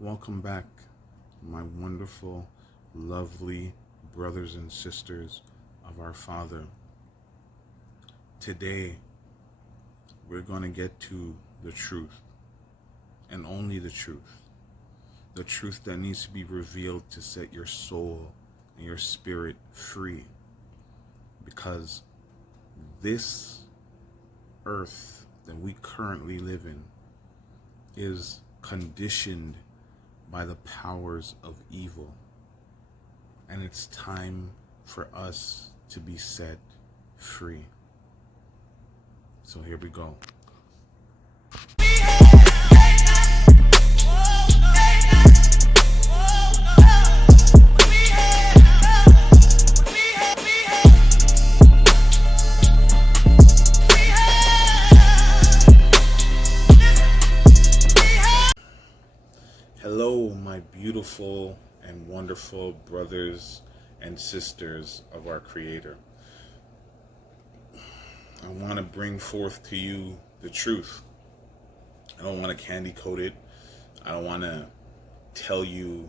Welcome back, my wonderful, lovely brothers and sisters of our Father. Today, we're going to get to the truth, and only the truth that needs to be revealed to set your soul and your spirit free. Because this earth that we currently live in is conditioned by the powers of evil. And it's time for us to be set free. So here we go. Hello, my beautiful and wonderful brothers and sisters of our Creator. I want to bring forth to you the truth. I don't want to candy coat it. I don't want to tell you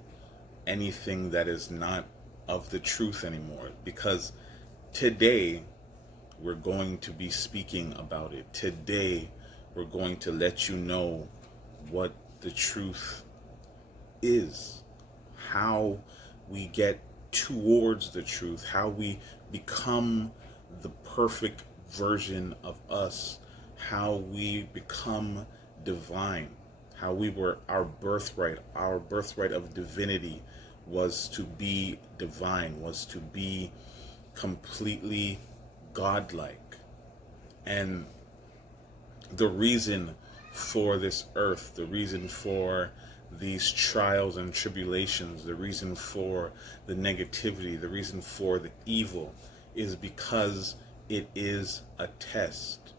anything that is not of the truth anymore, because today we're going to be speaking about it. Today we're going to let you know what the truth is, how we get towards the truth, how we become the perfect version of us, how we become divine, how we were our birthright of divinity was to be divine, was to be completely godlike. And the reason for this earth, the reason for these trials and tribulations, the reason for the negativity, the reason for the evil is because it is a test.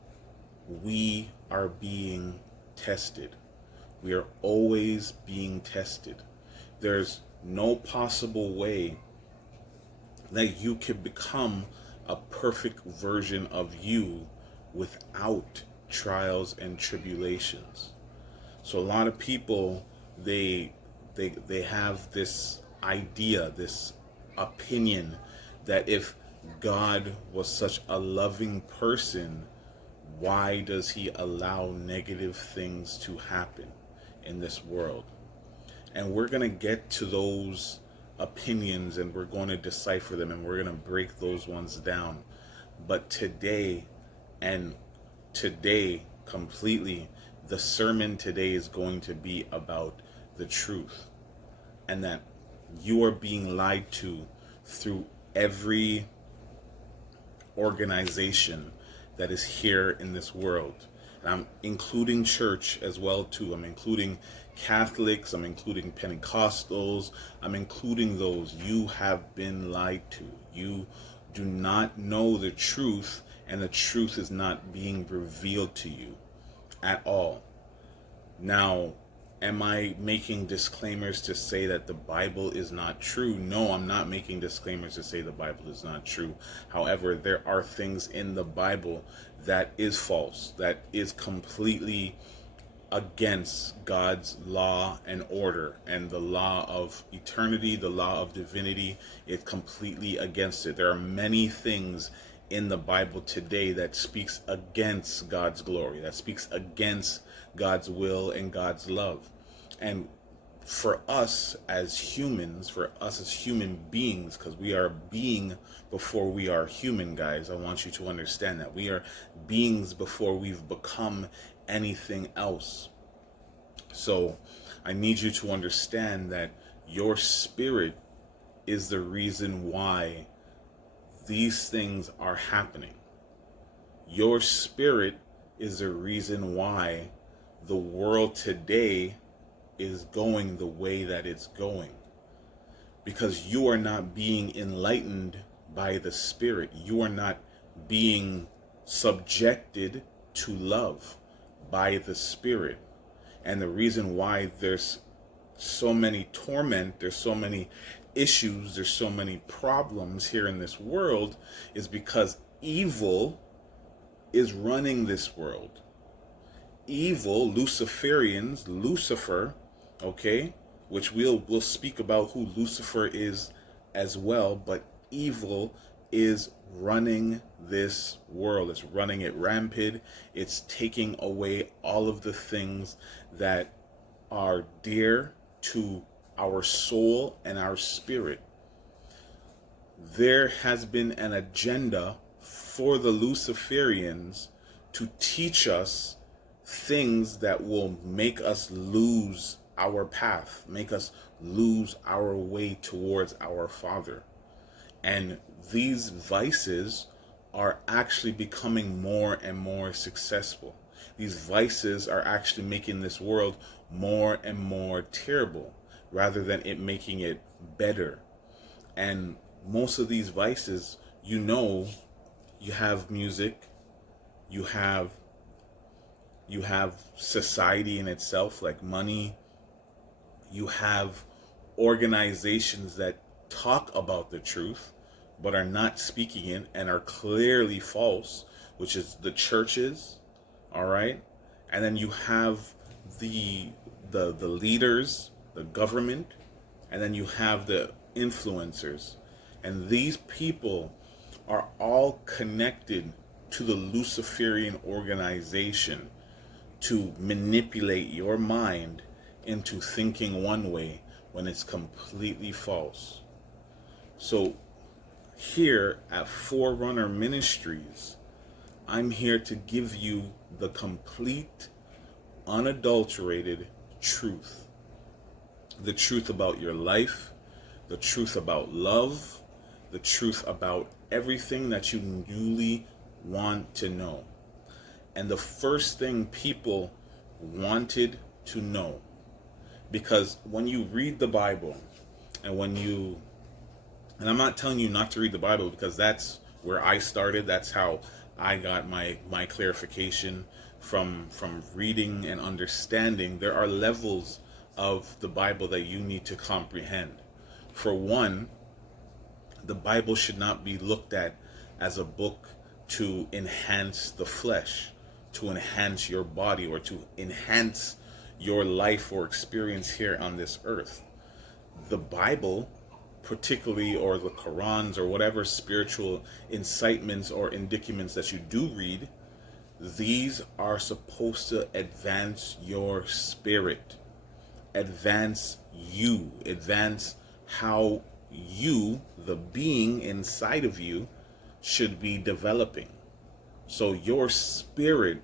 We are being tested. We are always being tested. There's no possible way that you can become a perfect version of you without trials and tribulations. So a lot of people, they have this idea, this opinion that if God was such a loving person, why does he allow negative things to happen in this world? And we're going to get to those opinions, and we're going to decipher them, and we're going to break those ones down. But today completely, the sermon today is going to be about the truth, and that you are being lied to through every organization that is here in this world. And I'm including church as well too. I'm including Catholics, I'm including Pentecostals, I'm including those. You have been lied to. You do not know the truth, and the truth is not being revealed to you at all. Now, am I making disclaimers to say that the Bible is not true? No, I'm not making disclaimers to say the Bible is not true. However, there are things in the Bible that is false, that is completely against God's law and order, and the law of eternity, the law of divinity. It's completely against it. There are many things in the Bible today that speaks against God's glory, that speaks against God's will and God's love. And for us as humans, for us as human beings, because we are being before we are human, guys, I want you to understand that we are beings before we've become anything else. So I need you to understand that your spirit is the reason why these things are happening. Your spirit is the reason why the world today is going the way that it's going. Because you are not being enlightened by the Spirit. You are not being subjected to love by the Spirit. And the reason why there's so many torment, there's so many issues, there's so many problems here in this world is because evil is running this world. Evil, Luciferians, Lucifer, okay, which we'll speak about who Lucifer is as well. But evil is running this world. It's running it rampant. It's taking away all of the things that are dear to our soul and our spirit. There has been an agenda for the Luciferians to teach us things that will make us lose our path, make us lose our way towards our Father. And these vices are actually becoming more and more successful. These vices are actually making this world more and more terrible rather than it making it better. And most of these vices, you have music, you have society in itself, like money, you have organizations that talk about the truth but are not speaking it and are clearly false, which is the churches, all right? And then you have the leaders, the government, and then you have the influencers. And these people are all connected to the Luciferian organization to manipulate your mind into thinking one way when it's completely false. So here at Forerunner Ministries, I'm here to give you the complete, unadulterated truth. The truth about your life, the truth about love, the truth about everything that you newly want to know. And the first thing people wanted to know, because when you read the Bible, and I'm not telling you not to read the Bible, because that's where I started. That's how I got my clarification from reading and understanding. There are levels of the Bible that you need to comprehend. For one, the Bible should not be looked at as a book to enhance the flesh, to enhance your body, or to enhance your life or experience here on this earth. The Bible, particularly, or the Qurans, or whatever spiritual incitements or indicaments that you do read, these are supposed to advance your spirit, advance you, advance how you, the being inside of you, should be developing. So your spirit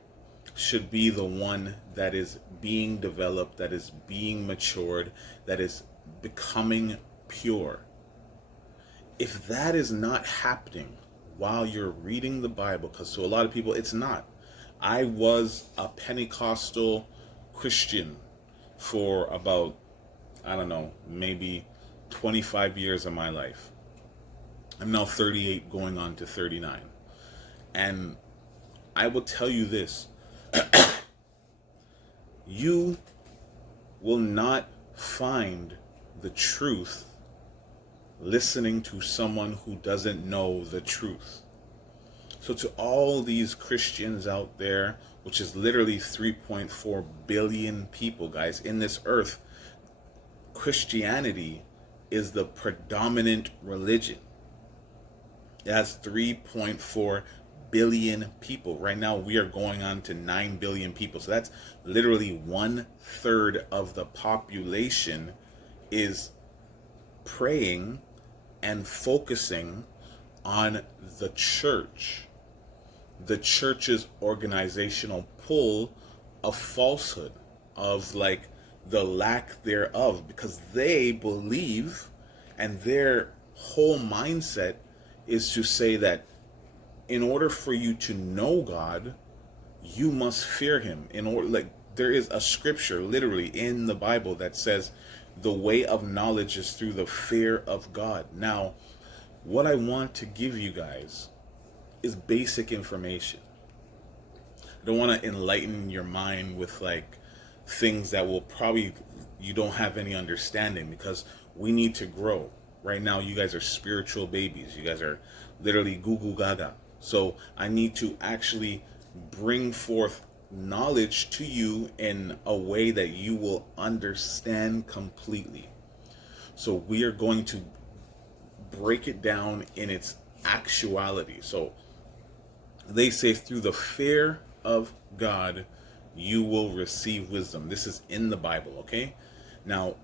should be the one that is being developed, that is being matured, that is becoming pure. If that is not happening while you're reading the Bible, because to a lot of people it's not. I was a Pentecostal Christian for about, I don't know, maybe 25 years of my life. I'm now 38 going on to 39. And I will tell you this. You will not find the truth listening to someone who doesn't know the truth. So to all these Christians out there, which is literally 3.4 billion people, guys, in this earth, Christianity is the predominant religion. It has 3.4 billion people. Right now we are going on to 9 billion people. So that's literally 1/3 of the population is praying and focusing on the church. The church's organizational pull of falsehood, of like the lack thereof, because they believe, and their whole mindset is to say that in order for you to know God, you must fear him. In order, like, there is a scripture literally in the Bible that says the way of knowledge is through the fear of God. Now, what I want to give you guys is basic information. I don't want to enlighten your mind with like things that will probably, you don't have any understanding, because we need to grow. Right now you guys are spiritual babies. You guys are literally goo goo gaga. So I need to actually bring forth knowledge to you in a way that you will understand completely. So we are going to break it down in its actuality. So they say, through the fear of God, you will receive wisdom. This is in the Bible, okay? Now,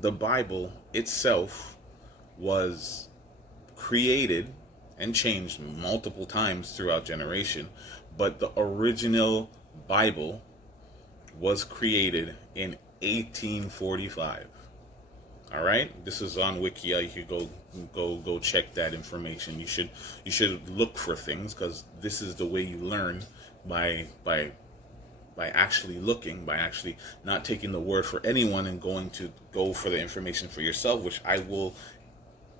the Bible itself was created and changed multiple times throughout generation, but the original Bible was created in 1845. All right, this is on Wikia. You could go check that information. You should look for things, because this is the way you learn, by actually looking, by actually not taking the word for anyone and going to go for the information for yourself, which I will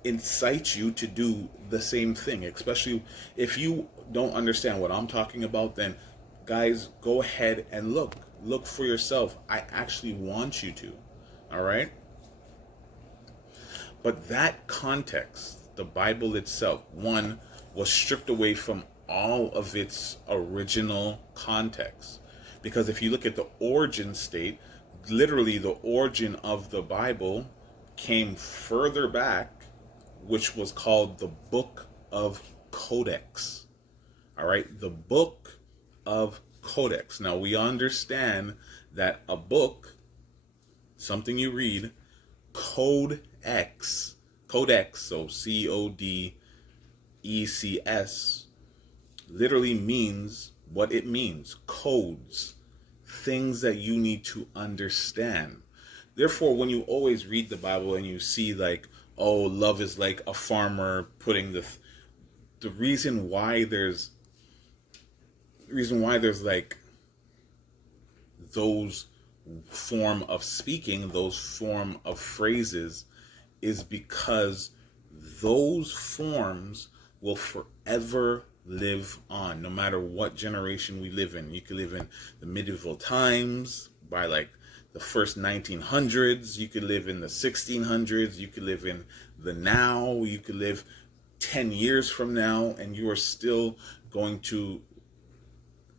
incite you to do the same thing. Especially if you don't understand what I'm talking about, then guys, go ahead and look for yourself. I actually want you to. All right. But that context, the Bible itself, one, was stripped away from all of its original context. Because if you look at the origin state, literally the origin of the Bible came further back, which was called the Book of Codex. All right, the Book of Codex. Now we understand that a book, something you read, codex, so Codecs, literally means what it means: codes, things that you need to understand. Therefore, when you always read the Bible and you see like, oh, love is like a farmer putting the reason why there's like those form of speaking, those form of phrases, is because those forms will forever live on, no matter what generation we live in. You could live in the medieval times, by like the first 1900s. You could live in the 1600s. You could live in the now. You could live 10 years from now, and you are still going to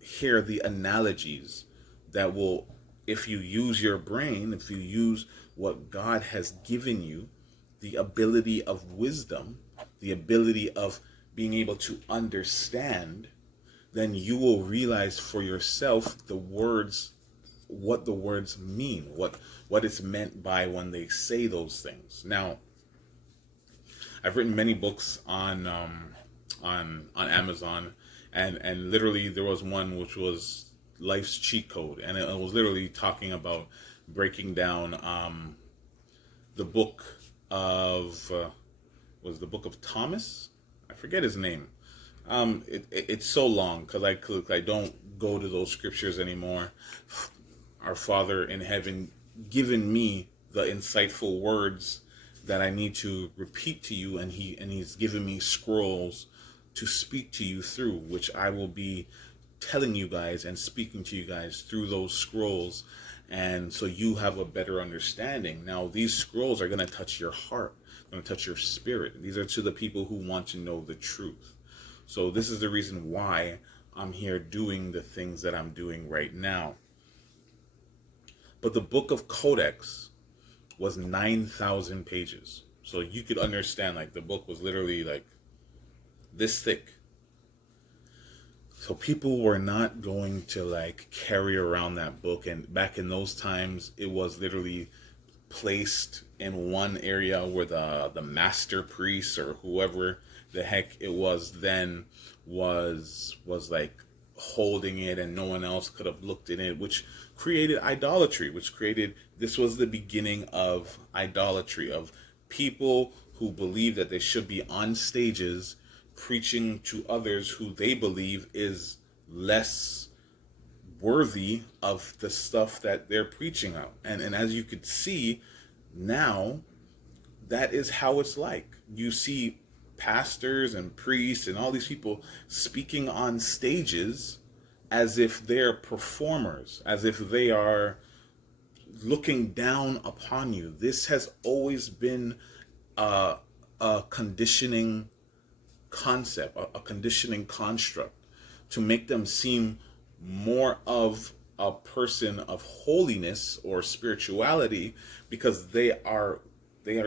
hear the analogies that will, if you use your brain, if you use what God has given you, the ability of wisdom, the ability of being able to understand, then you will realize for yourself the words, what the words mean, what it's meant by when they say those things. Now, I've written many books on Amazon, and literally there was one which was Life's Cheat Code, and it was literally talking about breaking down the book of was the book of Thomas. I forget his name. It's so long because I don't go to those scriptures anymore. Our Father in heaven given me the insightful words that I need to repeat to you, and he's given me scrolls to speak to you through, which I will be telling you guys and speaking to you guys through those scrolls, and so you have a better understanding. Now, these scrolls are going to touch your heart, going to touch your spirit. These are to the people who want to know the truth. So this is the reason why I'm here doing the things that I'm doing right now. But the book of Codex was 9,000 pages. So you could understand, like, the book was literally like this thick. So people were not going to like carry around that book. And back in those times, it was literally placed in one area where the master priest or whoever the heck it was then was like holding it, and no one else could have looked in it, which created idolatry, this was the beginning of idolatry, of people who believe that they should be on stages preaching to others who they believe is less worthy of the stuff that they're preaching out. And as you could see now, that is how it's like. You see pastors and priests and all these people speaking on stages as if they're performers, as if they are looking down upon you. This has always been a conditioning concept, a conditioning construct, to make them seem more of a person of holiness or spirituality, because they are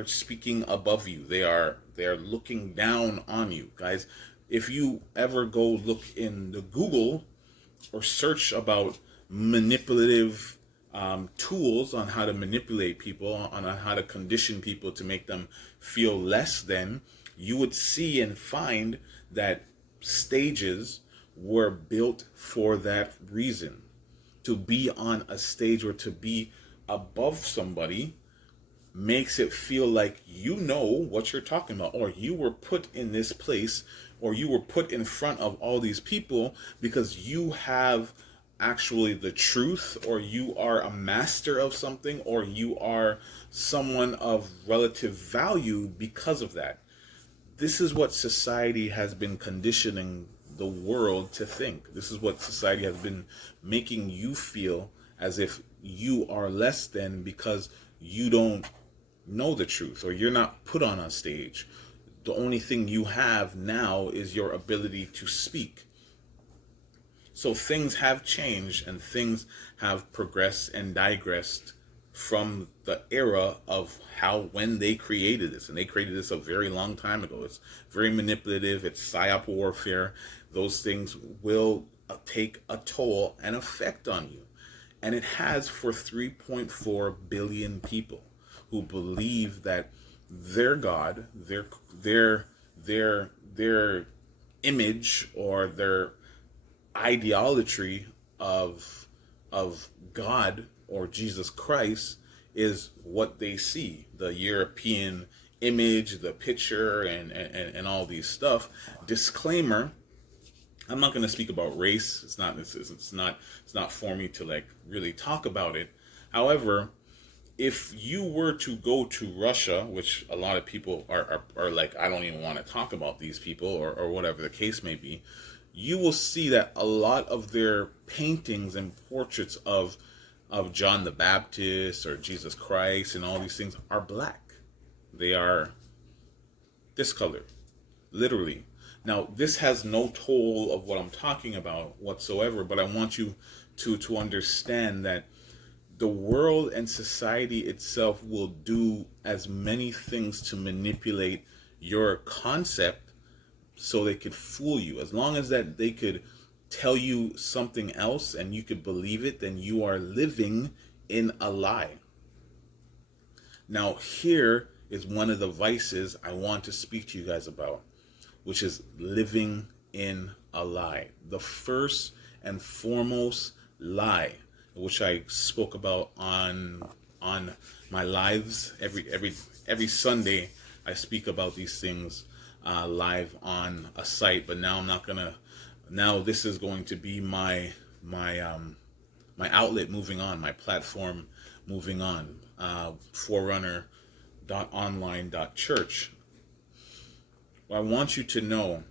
speaking above you. They are looking down on you, guys. If you ever go look in the Google or search about manipulative tools on how to manipulate people, on how to condition people to make them feel less than, you would see and find that stages were built for that reason. To be on a stage or to be above somebody makes it feel like you know what you're talking about, or you were put in this place, or you were put in front of all these people because you have actually the truth, or you are a master of something, or you are someone of relative value because of that. This is what society has been conditioning the world to think. This is what society has been making you feel, as if you are less than because you don't know the truth, or you're not put on a stage. The only thing you have now is your ability to speak. So things have changed and things have progressed and digressed from the era of when they created this. And they created this a very long time ago. It's very manipulative. It's psyop warfare. Those things will take a toll and effect on you. And it has for 3.4 billion people who believe that their God, their image, or their ideology of God or Jesus Christ is what they see. The European image, the picture, and all these stuff. Disclaimer: I'm not going to speak about race. It's not for me to like really talk about it. However, if you were to go to Russia, which a lot of people are like, I don't even want to talk about these people, or whatever the case may be, you will see that a lot of their paintings and portraits of John the Baptist or Jesus Christ and all these things are black. They are discolored, literally. Now, this has no toll of what I'm talking about whatsoever, but I want you to understand that the world and society itself will do as many things to manipulate your concept so they could fool you. As long as that they could tell you something else and you could believe it, then you are living in a lie. Now, here is one of the vices I want to speak to you guys about, which is living in a lie. The first and foremost lie, which I spoke about on my lives every Sunday. I speak about these things live on a site, but now I'm not gonna. Now this is going to be my outlet moving on, my platform moving on. Forerunner.online.church. What I want you to know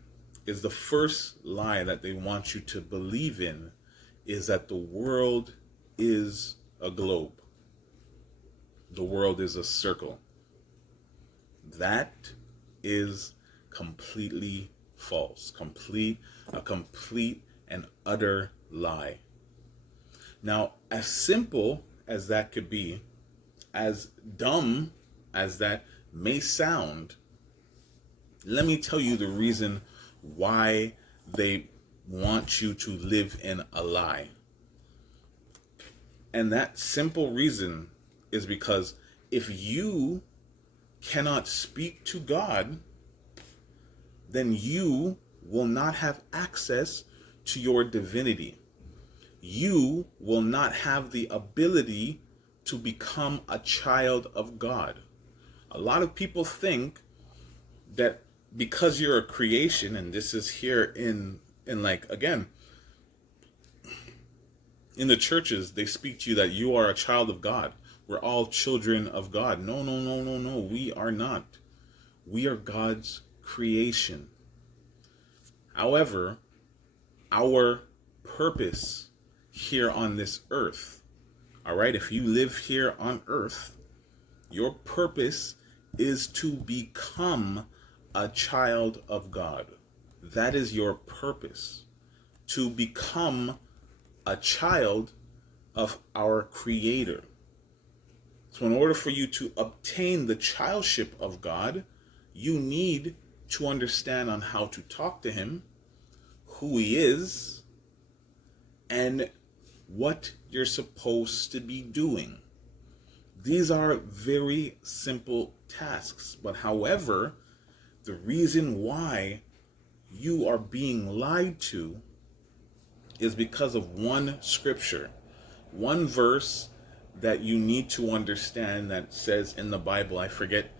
is the first lie that they want you to believe in is that the world is a globe. The world is a circle. That is completely false. A complete and utter lie. Now, as simple as that could be, as dumb as that may sound, let me tell you the reason why they want you to live in a lie. And that simple reason is because if you cannot speak to God, then you will not have access to your divinity. You will not have the ability to become a child of God. A lot of people think that because you're a creation, and this is here in like, again, in the churches, they speak to you that you are a child of God. We're all children of God. No. We are not. We are God's creation. However, our purpose here on this earth, all right, if you live here on earth, your purpose is to become a child of God. That is your purpose. To become a child of our Creator. So, in order for you to obtain the childship of God, you need to understand on how to talk to Him, who He is, and what you're supposed to be doing. These are very simple tasks, but however, the reason why you are being lied to is because of one scripture, one verse that you need to understand that says in the Bible. I forget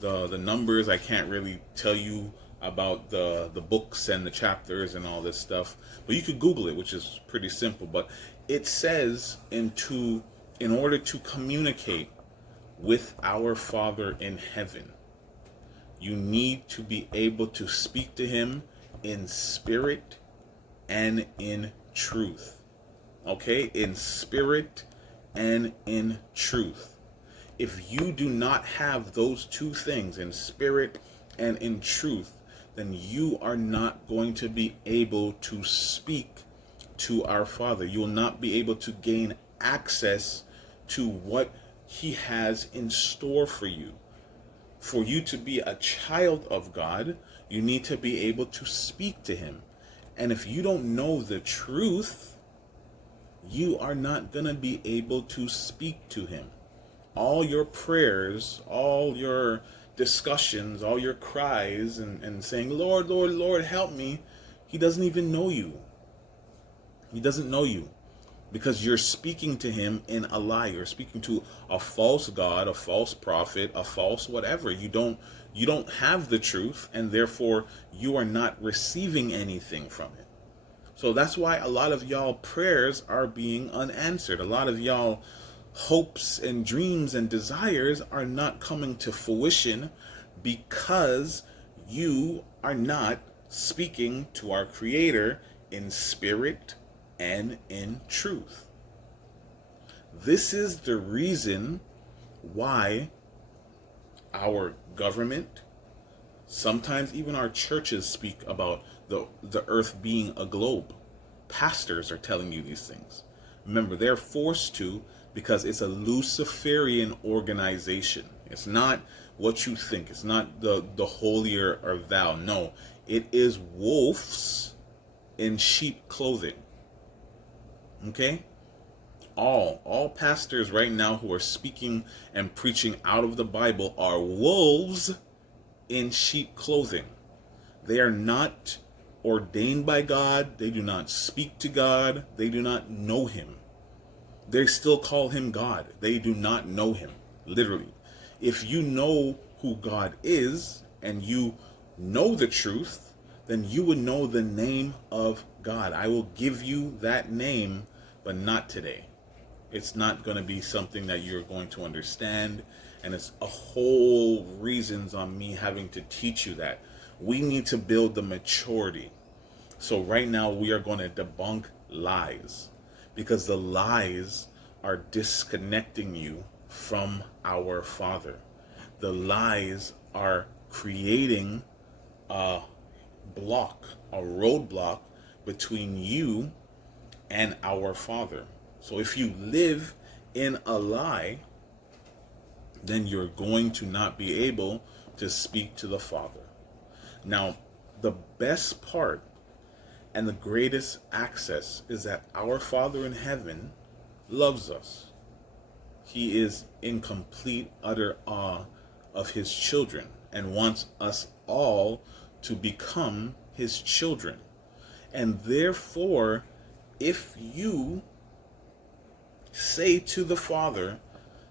the numbers. I can't really tell you about the books and the chapters and all this stuff, but you could Google it, which is pretty simple. But it says in order to communicate with our Father in heaven, you need to be able to speak to Him in spirit and in truth. Okay? In spirit and in truth. If you do not have those two things, in spirit and in truth, then you are not going to be able to speak to our Father. You will not be able to gain access to what He has in store for you. For you to be a child of God, you need to be able to speak to Him. And if you don't know the truth, you are not going to be able to speak to Him. All your prayers, all your discussions, all your cries and saying, Lord, Lord, Lord, help me, He doesn't even know you. He doesn't know you because you're speaking to Him in a lie. You're speaking to a false God, a false prophet, a false whatever. You don't have the truth, and therefore you are not receiving anything from it. So that's why a lot of y'all prayers are being unanswered. A lot of y'all hopes and dreams and desires are not coming to fruition because you are not speaking to our Creator in spirit and in truth. This is the reason why our government, sometimes even our churches, speak about the earth being a globe. Pastors are telling you these things. Remember, they're forced to because it's a Luciferian organization. It's not what you think. It's not the holier or thou. No, it is wolves in sheep clothing. Okay? All pastors right now who are speaking and preaching out of the Bible are wolves in sheep clothing. They are not ordained by God. They do not speak to God. They do not know Him. They still call Him God. They do not know Him, literally. If you know who God is and you know the truth, then you would know the name of God. I will give you that name, but not today. It's not going to be something that you're going to understand, and it's a whole reasons on me having to teach you that. We need to build the maturity. So right now we are going to debunk lies, because the lies are disconnecting you from our Father. The lies are creating a block, a roadblock between you and our Father. So if you live in a lie, then you're going to not be able to speak to the Father. Now, the best part and the greatest access is that our Father in heaven loves us. He is in complete, utter awe of His children and wants us all to become His children. And therefore, if you say to the Father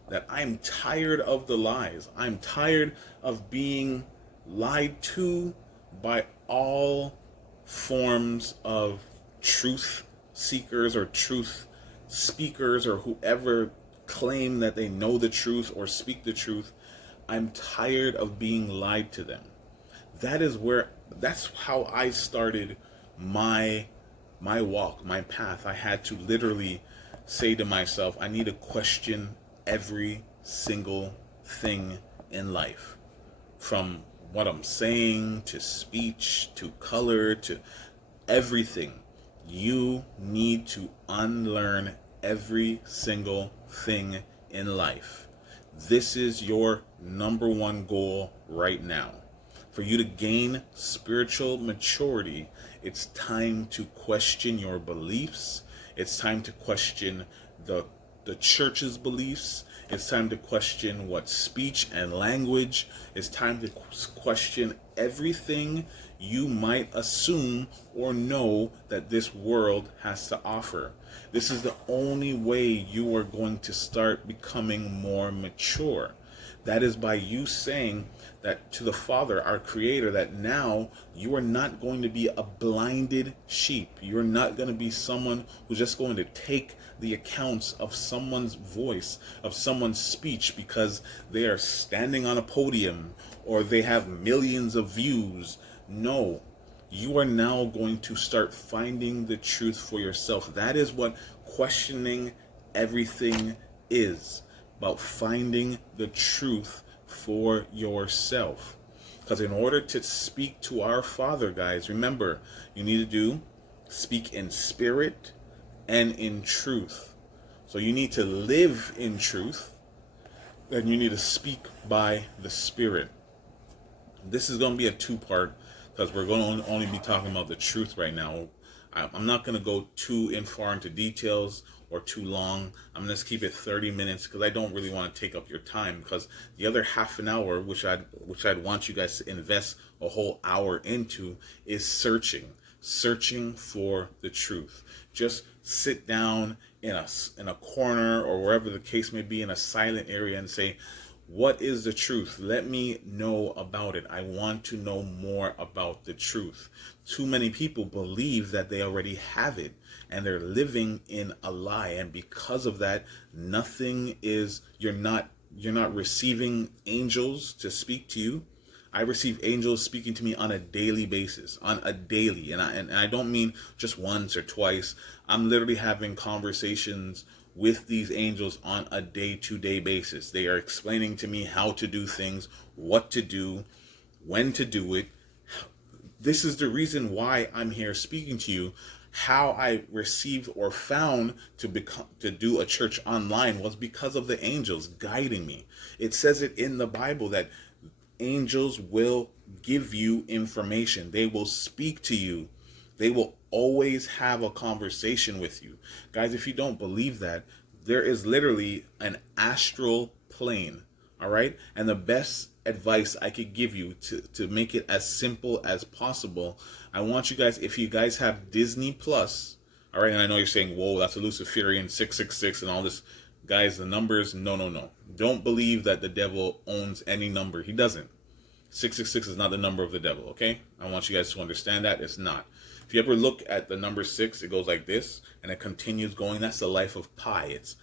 that I'm tired of the lies, I'm tired of being lied to by all forms of truth seekers or truth speakers or whoever claim that they know the truth or speak the truth, I'm tired of being lied to them. That's how I started my walk, my path. I had to literally say to myself, I need to question every single thing in life, from what I'm saying to speech to color to everything. You need to unlearn every single thing in life. This is your number one goal right now. For you to gain spiritual maturity, it's time to question your beliefs. It's time to question the the church's beliefs. It's time to question what speech and language. It's time to question everything you might assume or know that this world has to offer. This is the only way you are going to start becoming more mature. That is by you saying that to the Father, our Creator, that now you are not going to be a blinded sheep. You're not going to be someone who's just going to take the accounts of someone's voice, of someone's speech, because they are standing on a podium or they have millions of views. No, you are now going to start finding the truth for yourself. That is what questioning everything is, about finding the truth for yourself. Because in order to speak to our Father, guys, remember, you need to speak in spirit and in truth. So you need to live in truth, and you need to speak by the Spirit. This is going to be a two-part, because we're going to only be talking about the truth right now. I'm not going to go too far into details or too long. I'm going to keep it 30 minutes because I don't really want to take up your time, because the other half an hour, which I'd want you guys to invest a whole hour into, is searching for the truth. Just sit down in a corner or wherever the case may be, in a silent area, and say, what is the truth? Let me know about it. I want to know more about the truth. Too many people believe that they already have it, and they're living in a lie. And because of that, you're not receiving angels to speak to you. I receive angels speaking to me on a daily basis, and I don't mean just once or twice. I'm literally having conversations with these angels on a day-to-day basis. They are explaining to me how to do things, what to do, when to do it. This is the reason why I'm here speaking to you. How I received or found to do a church online was because of the angels guiding me. It says it in the Bible that angels will give you information. They will speak to you. They will always have a conversation with you. Guys, if you don't believe that, there is literally an astral plane, all right? And the best advice I could give you to make it as simple as possible, I want you guys, if you guys have Disney Plus, all right, and I know you're saying, whoa, that's a Luciferian 666 and all this. Guys, the numbers, no. Don't believe that the devil owns any number. He doesn't. 666 is not the number of the devil, okay? I want you guys to understand that. It's not. If you ever look at the number 6, it goes like this, and it continues going. That's the life of pi. It's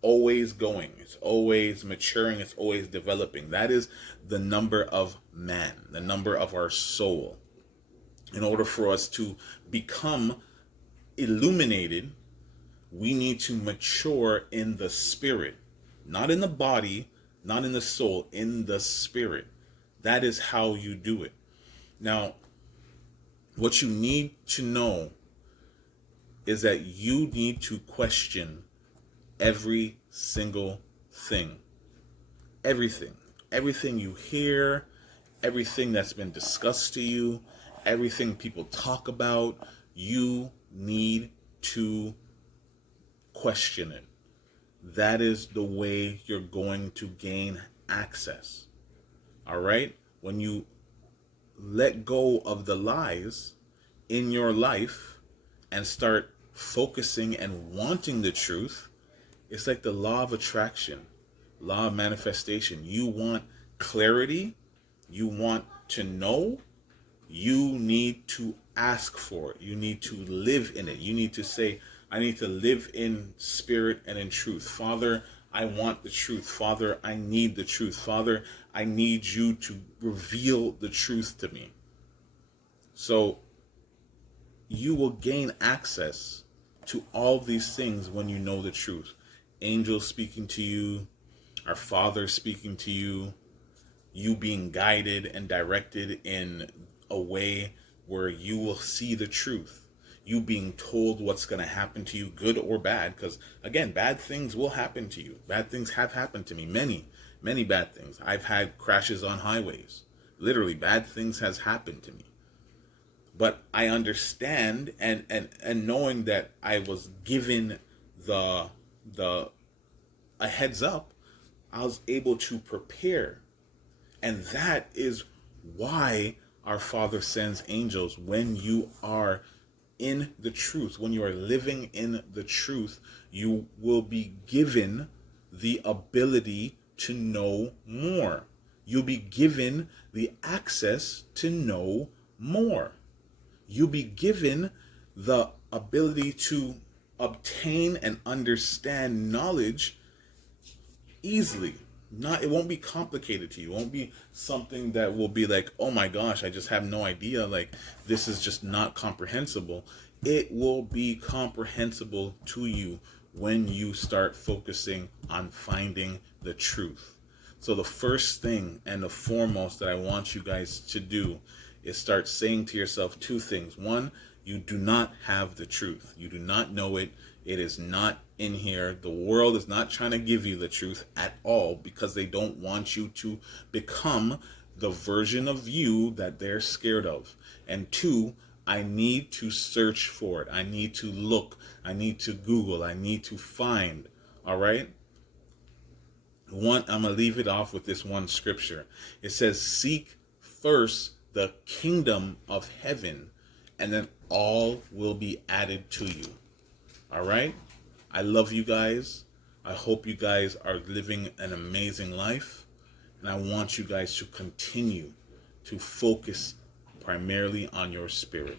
always going. It's always maturing. It's always developing. That is the number of man, the number of our soul. In order for us to become illuminated, we need to mature in the spirit, not in the body, not in the soul, in the spirit. That is how you do it. Now, what you need to know is that you need to question every single thing. Everything you hear, everything that's been discussed to you, everything people talk about, you need to question it. That is the way you're going to gain access. All right? When you let go of the lies in your life and start focusing and wanting the truth, it's like the law of attraction, law of manifestation. You want clarity, you want to know, you need to ask for it. You need to live in it. You need to say, I need to live in spirit and in truth. Father, I want the truth. Father, I need the truth. Father, I need you to reveal the truth to me. So you will gain access to all these things when you know the truth. Angels speaking to you, our Father speaking to you, you being guided and directed in a way where you will see the truth. you being told what's going to happen to you, good or bad, because again, bad things will happen to you. Bad things have happened to me, many bad things. I've had crashes on highways. Literally, bad things has happened to me. But I understand, and knowing that I was given the a heads up, I was able to prepare. And that is why our Father sends angels. When you are in the truth, when you are living in the truth, you will be given the ability to know more. You'll be given the access to know more. You'll be given the ability to obtain and understand knowledge easily. It won't be complicated to you. It won't be something that will be like, oh my gosh, I just have no idea. Like, this is just not comprehensible. It will be comprehensible to you when you start focusing on finding the truth. So the first thing and the foremost that I want you guys to do is start saying to yourself two things. One, you do not have the truth. You do not know it. It is not in here. The world is not trying to give you the truth at all, because they don't want you to become the version of you that they're scared of. And two, I need to search for it. I need to look. I need to Google. I need to find. All right? I'm going to leave it off with this one scripture. It says, seek first the kingdom of heaven, and then all will be added to you. All right? I love you guys. I hope you guys are living an amazing life. And I want you guys to continue to focus primarily on your spirit.